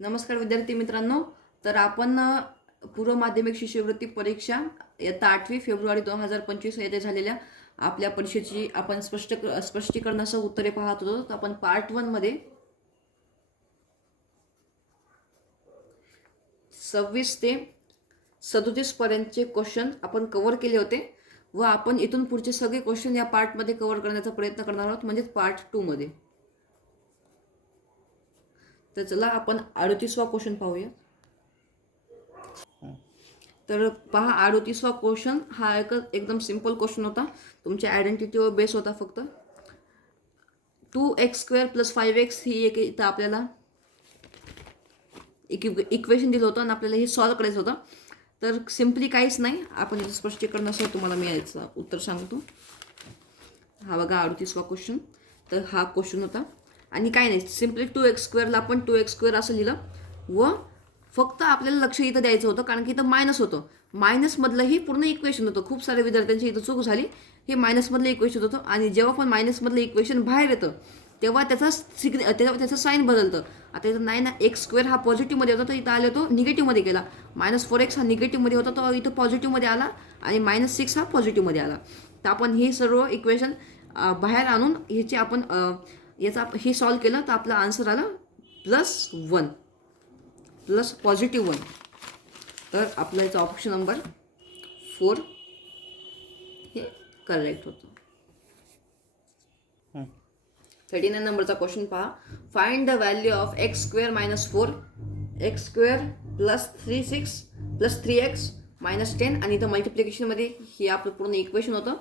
नमस्कार विद्यार्थी मित्रांनो. तर आपण पूर्व माध्यमिक शिष्यवृत्ती परीक्षा इयत्ता आठवी फेब्रुवारी दोन हजार पंचवीस येथे झालेल्या आपल्या परीक्षेची आपण स्पष्ट स्पष्टीकरणासह उत्तरे पाहत होतो. तर आपण पार्ट वनमध्ये सव्वीस ते सदोतीसपर्यंतचे क्वेश्चन आपण कव्हर केले होते व आपण इथून पुढचे सगळे क्वेश्चन या पार्टमध्ये कव्हर करण्याचा प्रयत्न करणार आहोत. म्हणजेच पार्ट टूमध्ये तर चला आपण अडतीसवा क्वेश्चन पाहूया. तर पहा अडतीसवा क्वेश्चन हा एक एकदम सिंपल क्वेश्चन होता. तुमच्या आयडेंटिटीवर बेस होता फक्त. Two x square plus five x ही एक इथं आपल्याला एक इक्वेशन दिलं होतं आणि आपल्याला हे सॉल्व करायचं होतं. तर सिम्पली काहीच नाही. आपण याचं स्पष्टीकरणासह तुम्हाला मी याचं उत्तर सांगतो. हा बघा अडतीसवा क्वेश्चन तर हा क्वेश्चन होता. आणि काय नाही सिम्पली टू एक्स स्क्वेअरला आपण टू एक्स स्क्वेअर असं लिहिलं. व फक्त आपल्याला लक्ष इथं द्यायचं होतं कारण की इथं मायनस होतं. मायनसमधलं हे पूर्ण इक्वेशन होतं. खूप साऱ्या विद्यार्थ्यांची इथं चूक झाली. हे मायनसमधलं इक्वेशन होतं. आणि जेव्हा पण मायनसमधलं इक्वेशन बाहेर येतं तेव्हा त्याचा सिग्न तेव्हा त्याचं साईन बदलतं. आता इथं नाही ना एक्स स्क्वेअर हा पॉझिटिव्हमध्ये होता तर इथं आले तो निगेटिव्हमध्ये गेला. मायनस फोर एक्स हा निगेटिव्हमध्ये होता तो इथं पॉझिटिव्हमध्ये आला. आणि मायनस सिक्स हा पॉझिटिव्हमध्ये आला. तर आपण हे सर्व इक्वेशन बाहेर आणून ह्याचे आपण याचा हे सॉल्व केलं तर आपला आन्सर आला plus one plus positive one तर आपला याचा ऑप्शन नंबर फोर हे करेक्ट होतं. थर्टी नाईन नंबरचा क्वेश्चन पहा. Find the value of x square minus four x square plus three six plus three x minus ten आणि इथं मल्टिप्लिकेशनमध्ये हे आपलं पूर्ण इक्वेशन होतं.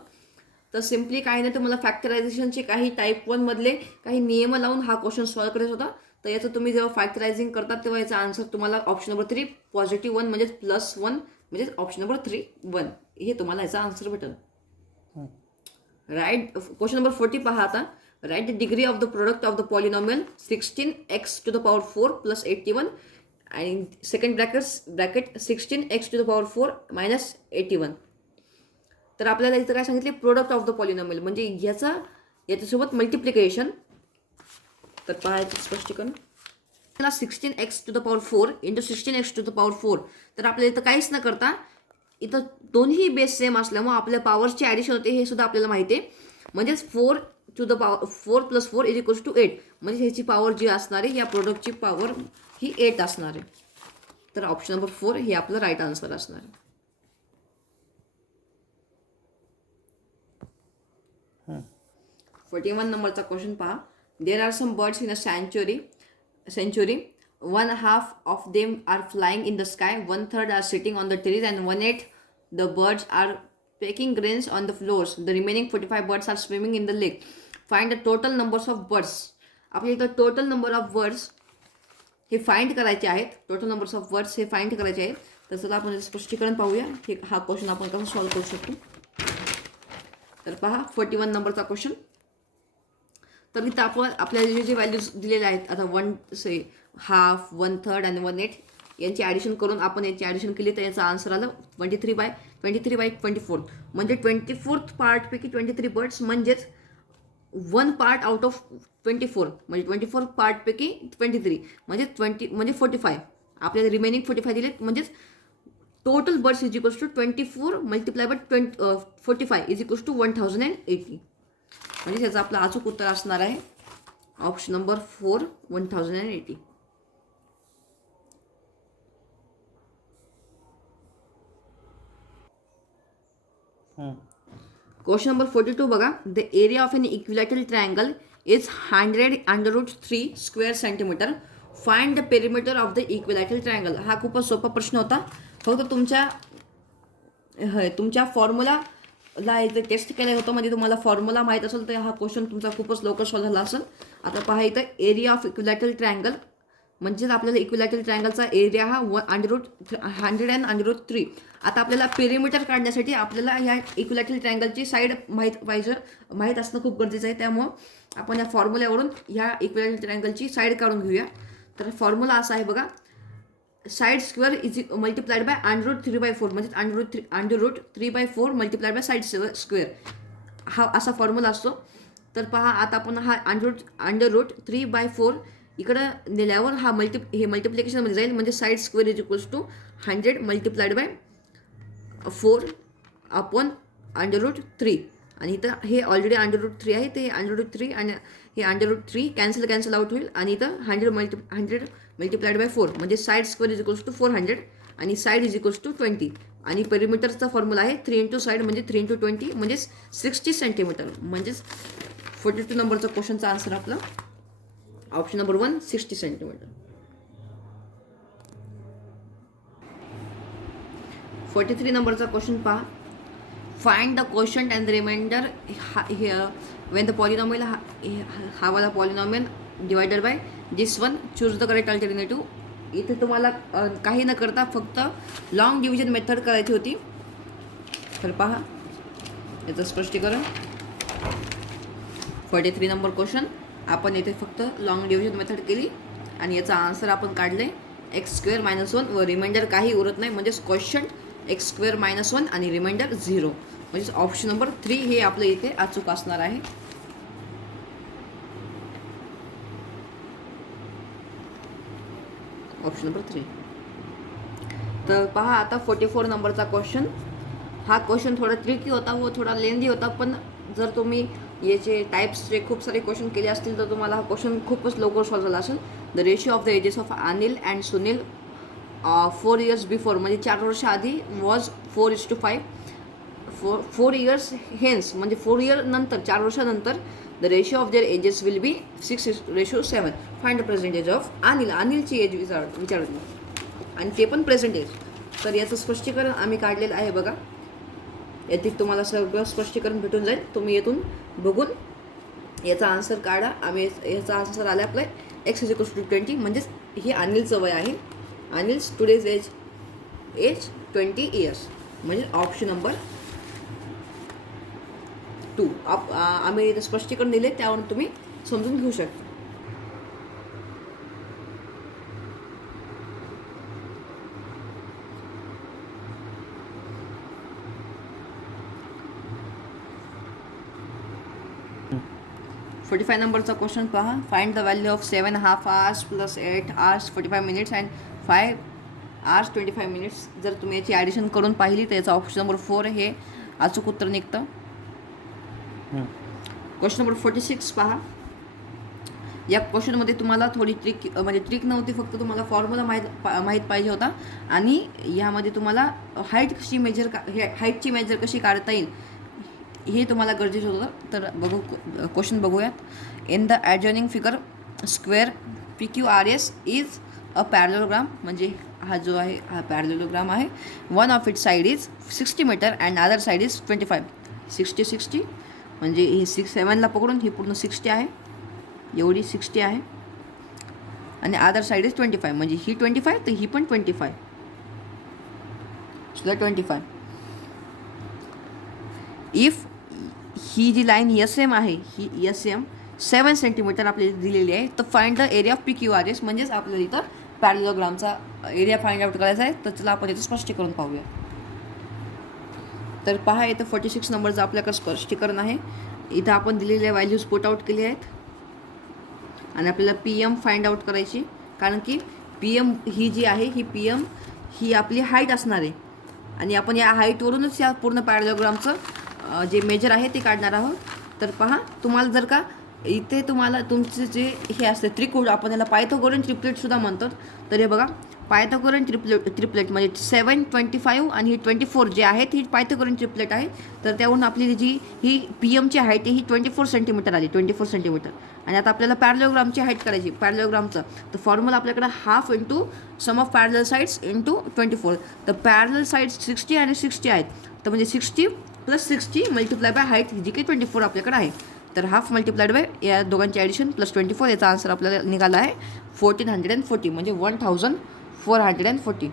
तर सिम्पली काही नाही तुम्हाला फॅक्टरायझेशनचे काही टाईप वनमधले काही नियम लावून हा क्वेश्चन सॉल्व करायचा होता. तर याचं तुम्ही जेव्हा फॅक्टरायझिंग करतात तेव्हा याचा आन्सर तुम्हाला option number three positive one म्हणजेच प्लस वन म्हणजेच ऑप्शन नंबर थ्री वन हे तुम्हाला याचा आन्सर भेटेल. राईट क्वेश्चन नंबर फोर्टी पहा आता. Right the degree of the product of the polynomial sixteen x to the power four plus eighty one आणि second bracket bracket sixteen x to the power four minus eighty one तर आपल्याला इथं काय सांगितले? Product of the polynomial म्हणजे ह्याचा याच्यासोबत multiplication तर पाहायचं स्पष्टीकरण. आपल्याला sixteen x to the power four into sixteen x to the power four तर आपल्याला इथं काहीच न करता इथं दोन्ही बेस सेम असल्यामुळे आपल्या पॉवरचे ॲडिशन होते हे सुद्धा आपल्याला माहिती आहे. म्हणजेच four to the power four plus four is equals to eight म्हणजे ह्याची पॉवर जी असणार आहे या प्रोडक्टची पॉवर ही एट असणार आहे. तर ऑप्शन नंबर फोर हे आपलं राईट आन्सर असणार आहे. फोर्टी वन नंबरचा क्वेश्चन पहा. There are some birds in a century century one half of them are flying in the sky one third are sitting on the trees and one eight the birds are pecking grains on the floors the remaining forty five birds are swimming in the lake find the total numbers of birds आपल्या इथं total number of birds हे find करायचे आहेत. Total numbers of words हे find करायचे आहेत. तर चला आपण स्पष्टीकरण पाहूया. हे हा क्वेश्चन आपण कसं सॉल्व करू शकतो तर पहा फोर्टी वन नंबरचा क्वेश्चन तर इथं आपण आपल्याला जे जे व्हॅल्यूज दिलेले आहेत आता वन से हाफ वन थर्ड आणि वन एट यांची ॲडिशन करून आपण याची ॲडिशन केली तर याचा आन्सर आलं twenty three by twenty three by twenty four म्हणजे ट्वेंटी फोर्थ पार्टपैकी ट्वेंटी थ्री बर्ड्स म्हणजेच one part out of twenty four म्हणजे ट्वेंटी फोर पार्टपैकी ट्वेंटी थ्री म्हणजे ट्वेंटी म्हणजे फोर्टी फाय आपल्याला रिमेनिंग फोर्टी फाय दिले म्हणजेच total birds is equals to twenty four multiply by twenty forty five is equals to one thousand and eighty म्हणजे त्याचं आपलं अचूक उत्तर असणार आहे. Option number four one thousand and eighty question number forty two बघा. The area of an equilateral triangle is hundred under root three square centimetre find the perimeter of the equilateral triangle हा खूपच सोपा प्रश्न होता. फक्त तुमच्या होय, तुमच्या ला इथं टेस्ट केलं होतं म्हणजे तुम्हाला फॉर्म्युला माहीत असेल तर हा क्वेश्चन तुमचा खूपच लवकर सॉल्व्ह झाला असेल. आता पहा इथं एरिया ऑफ इक्विलॅटल ट्रायंगल म्हणजेच आपल्याला इक्विलॅटल ट्रायंगलचा एरिया हा one under root hundred and under root three आता आपल्याला पेरिमीटर काढण्यासाठी आपल्याला ह्या इक्विलॅटल ट्रायंगलची साईड माहीत पाहिजे माहीत असणं खूप गरजेचं आहे. त्यामुळं आपण या फॉर्म्युल्यावरून ह्या इक्विलॅटल ट्रायंगलची साईड काढून घेऊया. तर फॉर्म्युला असा आहे बघा. Side square is multiplied by under root three by four. म्हणजे under root three under root three by four multiplied by side square. हा असा फॉर्म्युला असतो. तर पहा आता आपण हा under root under root three by four इकडं नेल्यावर हा मल्टी हे मल्टिप्लिकेशनमध्ये जाईल. म्हणजे side square is equals to hundred multiplied by four upon under root three. आणि इथं हे ऑलरेडी अंडर रूट थ्री आहे. ते अंडर रूट थ्री आणि हे under root three cancel cancel out होईल. आणि इथं hundred multi hundred multiplied by four म्हणजे side square is equals to four hundred आणि side is equals to twenty आणि पेरिमीटरचा फॉर्म्युला आहे थ्री इंटू साईड म्हणजे थ्री इंटू ट्वेंटी म्हणजेच सिक्स्टी सेंटीमीटर म्हणजेच फोर्टी टू नंबरचा क्वेश्चनचा आन्सर आपला option number one sixty centimetre forty three नंबरचा क्वेश्चन पहा find the question and the remainder when the polynomial हा वाला polynomial divided by this one choose the correct alternative इथे तुम्हाला काही न करता फक्त लॉंग डिव्हिजन मेथड करायची होती. तर पहा. याचं स्पष्टीकरण. फोर्टी थ्री नंबर क्वेश्चन आपण येथे फक्त लॉंग डिव्हिजन मेथड केली. आणि याचा आन्सर आपण काढले. एक्स स्क्वेअर मायनस वन व रिमाइंडर काही उरत नाही. म्हणजेच question x square minus one आणि रिमाइंडर झिरो म्हणजेच ऑप्शन नंबर थ्री हे आपलं इथे अचूक असणार आहे. ऑप्शन नंबर थ्री तर पहा आता फोर्टी फोर नंबरचा क्वेश्चन हा क्वेश्चन थोडा ट्रिकी होता व थोडा लेंदी होता पण जर तुम्ही याचे टाईप्सचे खूप सारे क्वेश्चन केले असतील तर तुम्हाला हा क्वेश्चन खूपच लवकर सॉल्व्ह झाला असेल. The ratio of the ages of Anil and Sunil four years before म्हणजे चार वर्ष आधी was four is to five four four years hence म्हणजे फोर इयर नंतर चार वर्षानंतर the ratio of their ages will be six ratio seven find the present of Anil. अनिलची age विचार विचारली आणि ते पण प्रेझेंटेज तर याचं स्पष्टीकरण आम्ही काढलेलं आहे बघा. यातील तुम्हाला सगळं स्पष्टीकरण भेटून जाईल. तुम्ही येथून बघून याचा आन्सर काढा. आम्ही याचा आन्सर आला आपला x is equals to twenty म्हणजेच ही अनिलचं वय आहे. Anil's today's age age twenty years म्हणजे ऑप्शन नंबर टू आप आम्ही स्पष्टीकरण दिले त्यावरून तुम्ही समजून घेऊ शकता. फोर्टी फाय नंबरचा क्वेश्चन पहा. Find the value of seven half hours plus eight hours forty five minutes and five hours twenty five minutes जर तुम्ही याची ॲडिशन करून पाहिली तर याचा ऑप्शन नंबर फोर हे अचूक उत्तर निघतं. क्वेश्चन नंबर फोर्टी सिक्स पहा. या क्वेश्चनमध्ये तुम्हाला थोडी ट्रिक म्हणजे ट्रिक नव्हती फक्त तुम्हाला फॉर्म्युला माहीत माहीत पाहिजे होता. आणि यामध्ये तुम्हाला हाईट कशी मेजर का हे हाईटची मेजर कशी काढता येईल हे तुम्हाला गरजेचं होतं. तर बघू क्वेश्चन बघूयात. In the adjoining figure square P Q R S is a parallelogram म्हणजे हा जो आहे हा पॅरलोग्राम आहे. One of it side is sixty metre and other side is twenty five sixty sixty म्हणजे ही सिक्स सेवनला पकडून ही पूर्ण सिक्स्टी आहे. एवढी सिक्स्टी आहे. आणि other side is twenty five म्हणजे ही ट्वेंटी फाय तर ही पण ट्वेंटी फाय सुद्धा ट्वेंटी फाय इफ ही जी लाईन एस एम आहे ही एस एम सेवन सेंटीमीटर आपल्याला दिलेली आहे. तर find the area of P Q R S म्हणजेच आपल्याला इथं पॅरेलोग्रामचा एरिया फाइंड आउट करायचा आहे. तर चला आपण याचं स्पष्टीकरण पाहूया. तर पहा इथं फोर्टी सिक्स नंबरचं आपल्याकडे स्पष्टीकरण आहे. इथं आपण दिलेल्या व्हॅल्यूज पुट आउट केले आहेत. आणि आपल्याला पी एम फाइंड आउट करायची. कारण की पी एम ही जी आहे ही पी एम ही आपली हाईट असणार आहे. आणि आपण या हाईटवरूनच या पूर्ण पॅरेलोग्रामचं जे मेजर आहे ते काढणार आहोत. तर पहा तुम्हाला जर का इथे तुम्हाला तुमचे जे हे असते त्रिकोण आपण याला पायथोगोरियन ट्रिपलेटसुद्धा म्हणतो. तर हे बघा पायथोगोरियन ट्रिपलेट ट्रिपलेट म्हणजे सेवन ट्वेंटी फाईव्ह आणि ही ट्वेंटी फोर जे आहेत ही पायथोगोरियन ट्रिपलेट आहे. तर त्यावरून आपली जी ही पी एमची हाईट ही ट्वेंटी फोर सेंटीमीटर आली ट्वेंटी फोर सेंटीमीटर आणि आता आपल्याला पॅरलोग्रामची हाईट करायची पॅरलोग्रामचं तर फॉर्म्युला आपल्याकडे half into sum of parallel sides into twenty four तर पॅरल साईड्स सिक्स्टी आणि सिक्स्टी आहेत. तर म्हणजे सिक्स्टी प्लस सिक्सची मल्टिप्लाय बाय हाईट जी की ट्वेंटी फोर आपल्याकडे आहे. तर हाफ मल्टिप्लाइड बाय या दोघांची ॲडिशन प्लस ट्वेंटी फोर याचा आन्सर आपल्याला निघाला आहे. फोर्टीन हंड्रेड अँड फोर्टी म्हणजे one thousand four hundred and forty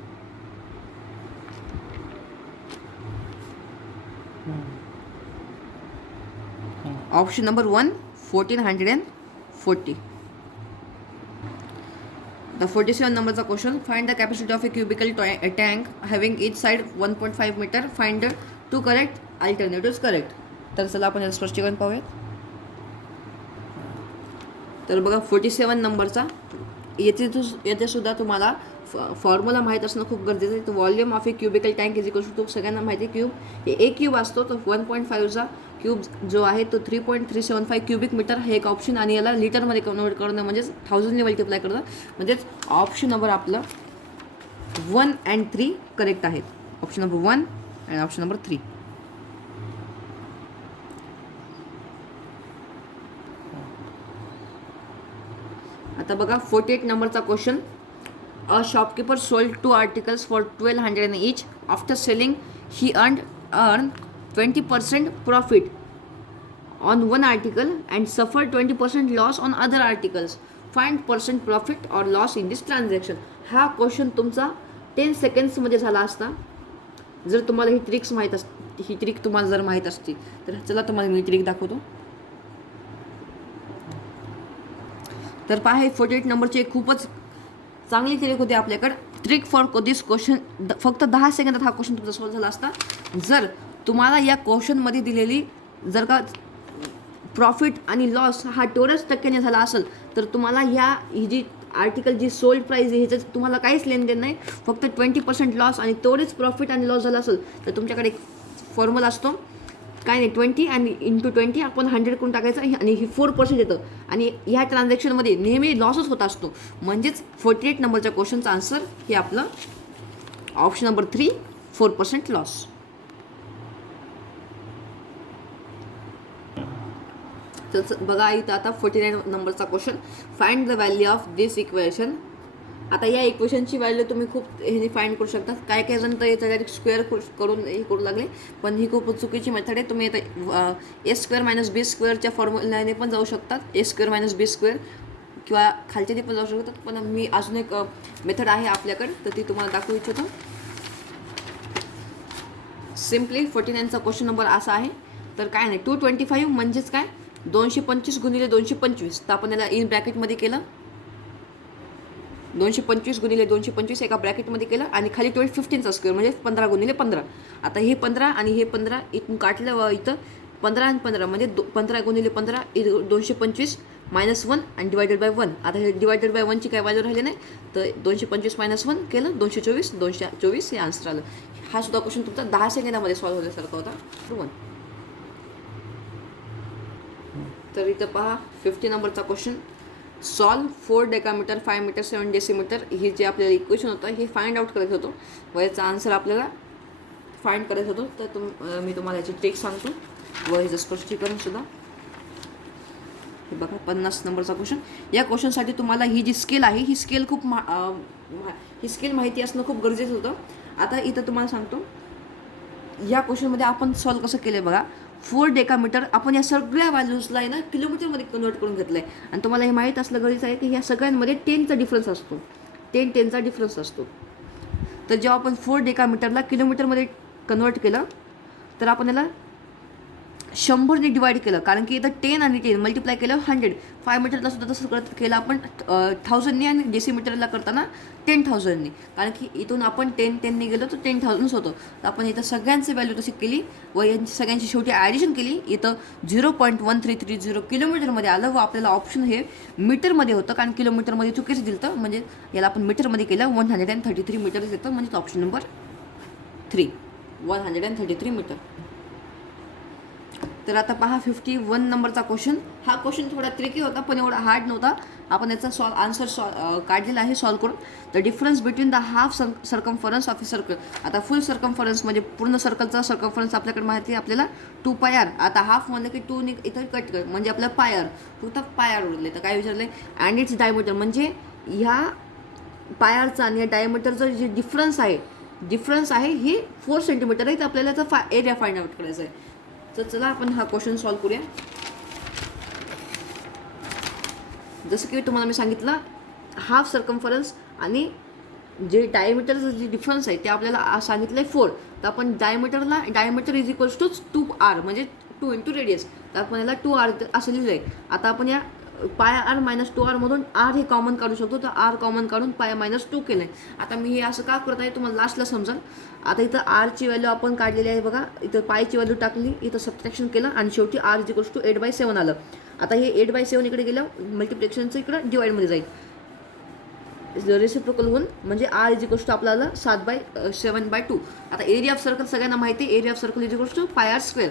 option number one fourteen hundred and forty the forty seven नंबरचा question find the capacity of a cubical tank having each side one point five metre find to correct alternative correct तर चला आपण याचं स्पष्टीकरण पाहूयात. तर बघा forty seven नंबरचा. येथे तू येथेसुद्धा तुम्हाला फॉर्म्युला माहीत असणं खूप गरजेचं आहे. तर volume of a cubical tank is equal to सगळ्यांना माहिती आहे क्यूब हे एक क्यूब असतो तो वन पॉईंट फाईव्हचा क्यूब जो आहे तो three point three seven five cubic metre हे एक ऑप्शन आणि याला लिटरमध्ये कन्वर्ट करणं म्हणजेच थाउजंडने मल्टिप्लाय करणं. म्हणजेच ऑप्शन नंबर आपलं वन अँड थ्री करेक्ट आहेत. Option number one and option number three आता बघा फोर्टी एट नंबरचा question a shopkeeper sold two articles for twelve hundred each after selling he earn earn twenty percent profit on one article and suffer 20% loss on other articles. Find percent profit or loss in this transaction हा question तुमचा ten सेकंड्समध्ये झाला असता. जर तुम्हाला ही tricks माहीत अस ही trick तुम्हाला जर माहीत असती तर चला तुम्हाला मी ट्रिक दाखवतो. तर पहा हे फोर्टी एट नंबरचे खूपच चांगली क्लिक होती आपल्याकडे. ट्रिक फॉर दिस क्वेश्चन फक्त दहा सेकंदात हा क्वेश्चन तुमचा सॉल्व्ह झाला असता. जर तुम्हाला या क्वेश्चनमध्ये दिलेली जर का प्रॉफिट आणि लॉस हा तेवढ्याच टक्क्याने झाला असेल तर तुम्हाला ह्या ही जी आर्टिकल जी सोल्ड प्राईज आहे ह्याच्यात तुम्हाला काहीच लेनदेन नाही. फक्त ट्वेंटी पर्सेंट लॉस आणि तेवढेच प्रॉफिट आणि लॉस झाला असेल तर तुमच्याकडे एक फॉर्म्युला असतो. काय नाही ट्वेंटी आणि इंटू ट्वेंटी आपण हंड्रेड करून टाकायचं आणि ही फोर पर्सेंट येतं. आणि ह्या ट्रान्झॅक्शनमध्ये नेहमी लॉसच होत असतो. म्हणजेच फोर्टी एट नंबरच्या क्वेश्चनचं आन्सर हे आपलं option number three four percent loss तर बघा इथं आता फोर्टी नाईन नंबरचा question find the value of this equation आता या इक्वेशनची व्हॅल्यू तुम्ही खूप ह्याने फाईंड करू शकता. काय काय जण तर याचा डायरेक्ट स्क्वेअर करून हे करू लागले. पण ही खूप चुकीची मेथड आहे. तुम्ही आता ए स्क्वेअर मायनस बी स्क्वेअरच्या फॉर्म्युलाने पण जाऊ शकतात. A square minus B square किंवा खालच्याने पण जाऊ शकतात. पण मी अजून एक मेथड आहे आपल्याकडे. तर ती तुम्हाला दाखवू इच्छितो. सिम्पली फोर्टी नाईनचा क्वेश्चन नंबर असा आहे. तर काय नाही टू ट्वेंटी फाईव्ह म्हणजेच काय? दोनशे पंचवीस गुणिले दोनशे पंचवीस. तर आपण याला इन ब्रॅकेटमध्ये केलं. दोनशे पंचवीस गुणिले दोनशे पंचवीस एका ब्रॅकेटमध्ये केलं आणि खाली ट्वेल्व फिफ्टीनचा स्क्वेअर म्हणजे पंधरा गुणिले पंधरा. आता हे पंधरा आणि हे पंधरा इथून काटलं व इथं. पंधरा आणि पंधरा म्हणजे दो पंधरा गुणिले पंधरा दोनशे पंचवीस मायनस वन आणि डिवायडेड बाय वन आता हे डिवायडेड बाय वनची काय व्हॅल्यू राहिली नाही? तर दोनशे पंचवीस मायनस वन केलं दोनशे चोवीस दोनशे चोवीस हे आन्सर आलं. हा सुद्धा क्वेश्चन तुमचा दहा सेकंदामध्ये सॉल्व्ह होण्यासारखा होता? वन तर इथं पहा फिफ्टी नंबरचा question solve four decametre five metre seven decimetre ही जे आपल्याला इक्वेशन होतं हे फाइंड आउट करत होतो. व याचा आन्सर आपल्याला फाइंड करत होतो. तर तुम मी तुम्हाला याची ट्रिक सांगतो. व ह्याचं स्पष्टीकरण सुद्धा. हे बघा पन्नास नंबरचा क्वेश्चन या क्वेश्चनसाठी तुम्हाला ही जी स्केल आहे ही स्केल खूप मा ही स्केल माहिती असणं खूप गरजेचं होतं. आता इथं तुम्हाला सांगतो. या क्वेश्चनमध्ये आपण सॉल्व कसं केलं बघा? फोर डेकामीटर आपण या सगळ्या व्हॅल्यूजला आहे ना किलोमीटरमध्ये कन्वर्ट करून घेतलं आहे आणि तुम्हाला हे माहीत असलं गरजेचं आहे की ह्या सगळ्यांमध्ये टेनचा डिफरन्स असतो. टेन टेनचा डिफरन्स असतो. तर जेव्हा आपण फोर डेकामीटरला किलोमीटरमध्ये कन्वर्ट केलं तर आपण याला शंभरने डिवाईड केलं. कारण की इथं टेन आणि टेन मल्टिप्लाय केलं हंड्रेड फाय मीटरला सुद्धा तसं करत केलं आपण थाउजंडनी आणि डेसिमीटरला करताना टेन थाउजंडनी कारण की इथून आपण टेन टेनने गेलो तर टेन थाउजंडच होतं. तर आपण इथं सगळ्यांची व्हॅल्यू तशी केली व यांची सगळ्यांची शेवटी ॲडिशन केली. इथं zero point one three three zero किलोमीटरमध्ये आलं व आपल्याला ऑप्शन हे मीटरमध्ये होतं. कारण किलोमीटरमध्ये चुकीचं दिलं तर म्हणजे याला आपण मीटरमध्ये केलं. One hundred and thirty three metre येतं. म्हणजे option number three one hundred and thirty three metre तर आता पहा फिफ्टी वन नंबरचा क्वेश्चन हा क्वेश्चन थोडा ट्रिकी होता पण एवढा हार्ड नव्हता. आपण याचा सॉल्व आन्सर सॉ काढलेला आहे सॉल्व करून. The difference between the half sir circumference of a circle आता फुल सर्कम्फरन्स म्हणजे पूर्ण सर्कलचा सर्कम्फरन्स आपल्याकडे माहिती आहे आपल्याला. टू पाय आर आता हाफ म्हणलं की टू नि इथं कट कर. म्हणजे आपलं पायर फक्त पायर उरले तर काय विचारले अँड इट्स डायमीटर म्हणजे ह्या पायरचा आणि या डायमीटरचं जे डिफरन्स आहे डिफरन्स आहे हे फोर सेंटीमीटर आहे तर आपल्याला याचा फा एरिया फाइंड आउट करायचा आहे तर चला आपण हा क्वेश्चन सॉल्व करूया. जसं की तुम्हाला मी सांगितलं हाफ सर्कम्फरन्स आणि जे डायमीटरचं जे डिफरन्स आहे ते आपल्याला सांगितलं आहे फोर तर आपण डायमीटरला diameter is equals to two R म्हणजे टू इंटू रेडियस तर आपण याला टू आर असं लिहिलं आहे आता आपण या पाय आर मायनस टू आरमधून आर हे कॉमन काढू शकतो. तर आर कॉमन काढून पाय मायनस टू केलं आहे आता मी हे असं का करत आहे तुम्हाला लास्टला समजाल. आता इथं आरची व्हॅल्यू आपण काढलेली आहे बघा. इथं पायची व्हॅल्यू टाकली इथं सबट्रॅक्शन केलं आणि शेवटी R is equals to eight by seven आलं. आता हे एट बाय सेवन इकडे गेलं मल्टिप्लेक्शनचं इकडं डिवाईडमध्ये जाईल. रेसिप्रोकल होऊन म्हणजे आर इज इक्वल्स टू आपल्याला सात बाय सेवन बाय टू आता एरिया ऑफ सर्कल सगळ्यांना माहिती आहे. Area of circle is equals to pi R square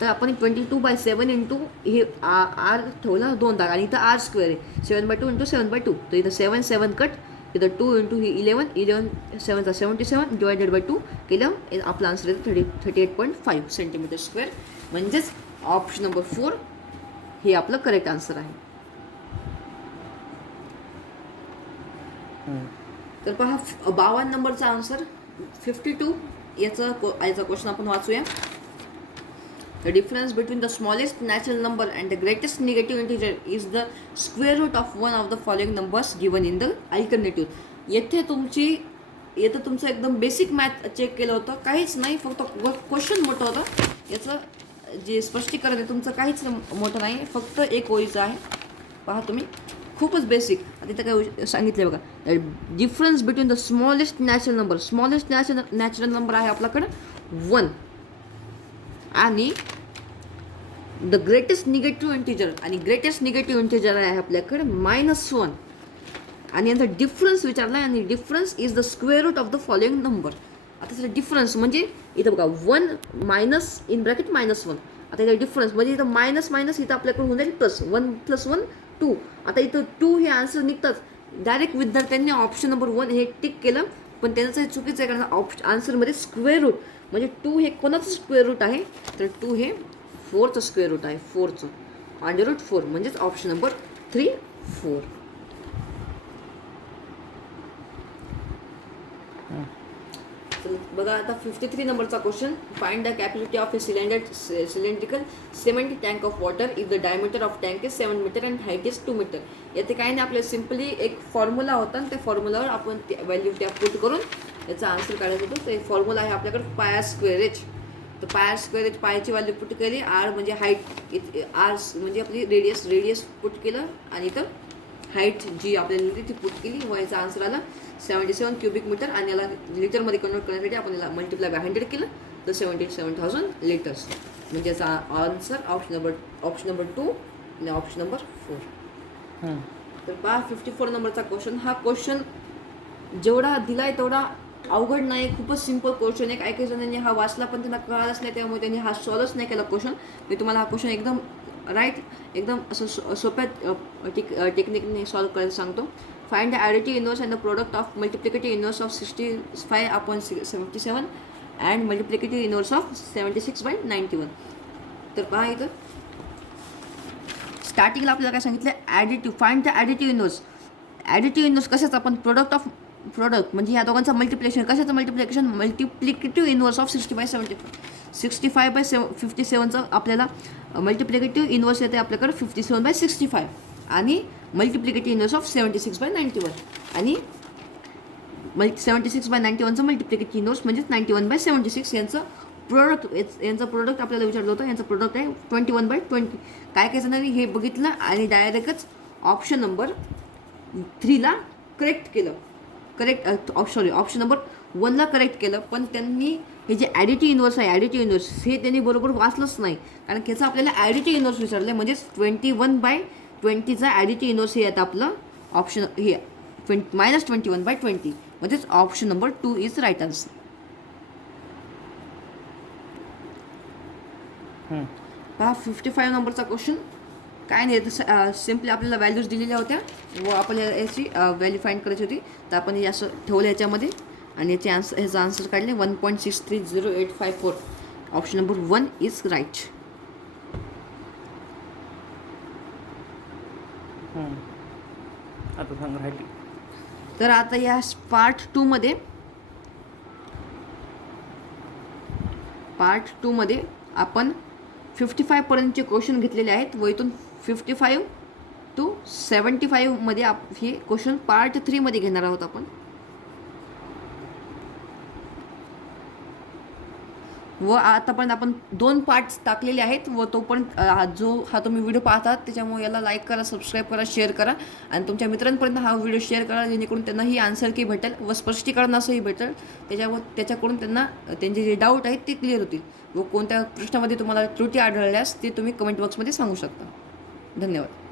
तर आपण twenty two by seven into हे आर ठेवला दोन दाग आणि इथं आर स्क्वेअर आहे. Seven by two into seven by two. तर इथं सेवन सेवन कट. इथं टू इंटू ही eleven eleven सेवनचा seventy seven divided by two केलं. आपला आन्सर येतो thirty thirty eight point five centimetre square. म्हणजेच ऑप्शन नंबर फोर हे आपलं करेक्ट आन्सर आहे. तर पहा बावन्न नंबरचा आन्सर फिफ्टी टू याचा याचा क्वेश्चन आपण वाचूया. The difference between the smallest natural number and the greatest negative integer is the square root of one of the following numbers given in the alternative. येथे तुमची येतं तुमचं एकदम बेसिक मॅथ चेक केलं होतं. काहीच नाही फक्त क्वेश्चन मोठं होतं. याचं जे स्पष्टीकरण आहे तुमचं काहीच मोठं नाही. फक्त एक ओळीचं आहे. पहा तुम्ही. खूपच बेसिक तिथं काय सांगितलं बघा. Difference between the smallest natural number smallest natural natural number आहे आपल्याकडं. वन आणि द ग्रेटेस्ट निगेटिव्ह इंटिजर आणि ग्रेटेस्ट निगेटिव्ह इंटिजर आहे आपल्याकडे मायनस वन आणि यांचा डिफरन्स विचारला आहे आणि difference is the square root of the following number आता त्याचा डिफरन्स म्हणजे इथं बघा one minus in bracket minus one आता इथं डिफरन्स म्हणजे इथं मायनस मायनस इथं आपल्याकडे होऊन जाईल plus one plus one two आता इथं टू हे आन्सर निघतात. डायरेक्ट विद्यार्थ्यांनी ऑप्शन नंबर वन हे टिक केलं पण त्यांचं हे चुकीचं आहे कारण ऑप्श आन्सरमध्ये स्क्वेअर रूट म्हणजे टू हे कोणाचं स्क्वेअर रूट आहे? तर टू हे फोरचं स्क्वेअर रूट आहे फोरचं अंडर रूट फोर म्हणजेच ऑप्शन नंबर थ्री फोर तर बघा आता फिफ्टी थ्री नंबरचा question find the capacity of a cylinder cylindrical cement tank of water if the diameter of tank is seven metre and height is two metre येथे काही नाही आपल्या simply एक formula होता आणि त्या फॉर्म्युलावर आपण व्हॅल्यू त्या पुट करून याचा आन्सर काढायचा होतो. ते फॉर्म्युला आहे आपल्याकडे पाया स्क्वेअर एच तर पाय स्क्वेअर पायची व्हॅल्यू पुट केली आर म्हणजे हाईट आर म्हणजे आपली रेडियस रेडियस पुट केलं आणि इथं हाईट जी आपल्याला लिहिली ती पुट केली. व याचा आन्सर आला सेवन्टी सेवन क्युबिक मीटर आणि याला लिटरमध्ये कन्वर्ट करण्यासाठी आपण याला मल्टिप्लाय बाय हंड्रेड केलं. तर सेवन्टी सेवन थाउजंड लिटर्स म्हणजे याचा answer option number option number two आणि ऑप्शन नंबर फोर तर पहा फिफ्टी फोर नंबरचा क्वेश्चन हा क्वेश्चन जेवढा दिलाय तेवढा अवघड नाही खूपच सिंपल क्वेश्चन आहे. काही काही जणांनी हा वाचला पण त्यांना कळालंच नाही त्यामुळे त्यांनी हा सॉल्वच नाही केला क्वेश्चन मी तुम्हाला हा क्वेश्चन एकदम राईट एकदम असं सो सोप्या टेक टेक्निकने सॉल्व करायला सांगतो. Find the additive inverse and the product of multiplicative inverse of sixty five upon seventy seven and multiplicative inverse of seventy six by ninety one तर पहा इथं. स्टार्टिंगला आपल्याला काय सांगितलं? Additive find the additive inverse additive inverse कशाचं? आपण product of product म्हणजे ह्या दोघांचं मल्टिप्लिकेशन कशाचं multiplication multiplicative inverse of sixty by seventy sixty five by seven fifty सेवनचं आपल्याला मल्टिप्लिकेटिव्ह इनवर्स येते आपल्याकडे fifty seven by sixty five आणि multiplicative inverse of seventy six by ninety one आणि multi seventy six by ninety वनचं multiplicative inverse म्हणजेच ninety one by seventy six यांचं product यांचं product आपल्याला विचारलं होतं. यांचं प्रोडक्ट आहे ट्वेंटी वन बाय ट्वेंटी काय काय जणांनी हे बघितलं आणि डायरेक्टच ऑप्शन नंबर थ्रीला करेक्ट केलं. करेक्ट सॉरी ऑप्शन नंबर वनला करेक्ट केलं पण त्यांनी हे जे ॲडिटिव्ह इनवर्स आहे ॲडिटिव्ह इनवर्स हे त्यांनी बरोबर वाचलंच नाही. कारण त्याचं आपल्याला ॲडिटिव्ह इनवर्स विचारलं आहे म्हणजेच ट्वेंटी वन बाय ट्वेंटीचा ॲडिटिव्ह इनवर्स हे आता आपलं ऑप्शन हे twenty minus twenty one by twenty म्हणजेच option number two is right answer पहा फिफ्टी फाईव्ह नंबरचा क्वेश्चन काय नाही तसं सिम्पली आपल्याला व्हॅल्यूज दिलेल्या होत्या. व आपल्याला याची व्हॅल्यू फाईंड करायची होती. तर आपण हे असं ठेवलं याच्यामध्ये. आणि याचे आन्सर ह्याचा आन्सर काढले. One point six three zero eight five four option number one is right आता सांग राहिली. तर आता या पार्ट टूमध्ये पार्ट टूमध्ये आपण फिफ्टी फायपर्यंतचे क्वेश्चन घेतलेले आहेत. व इथून फिफ्टी फाईव्ह टू सेवन्टी फाईव्हमध्ये आप हे क्वेश्चन पार्ट थ्रीमध्ये घेणार आहोत आपण. व आतापर्यंत आपण दोन पार्ट्स टाकलेले आहेत. व तो पण जो हा तुम्ही व्हिडिओ पाहतात त्याच्यामुळे याला लाईक करा सबस्क्राईब करा शेअर करा. आणि तुमच्या मित्रांपर्यंत हा व्हिडिओ शेअर करा जेणेकरून त्यांनाही आन्सर की भेटेल व स्पष्टीकरण असंही भेटेल. त्याच्यावर त्याच्याकडून त्यांना त्यांचे जे डाऊट आहेत ते क्लिअर होतील. व कोणत्या प्रश्नामध्ये तुम्हाला त्रुटी आढळल्यास ते तुम्ही कमेंट बॉक्समध्ये सांगू शकता. धन्यवाद.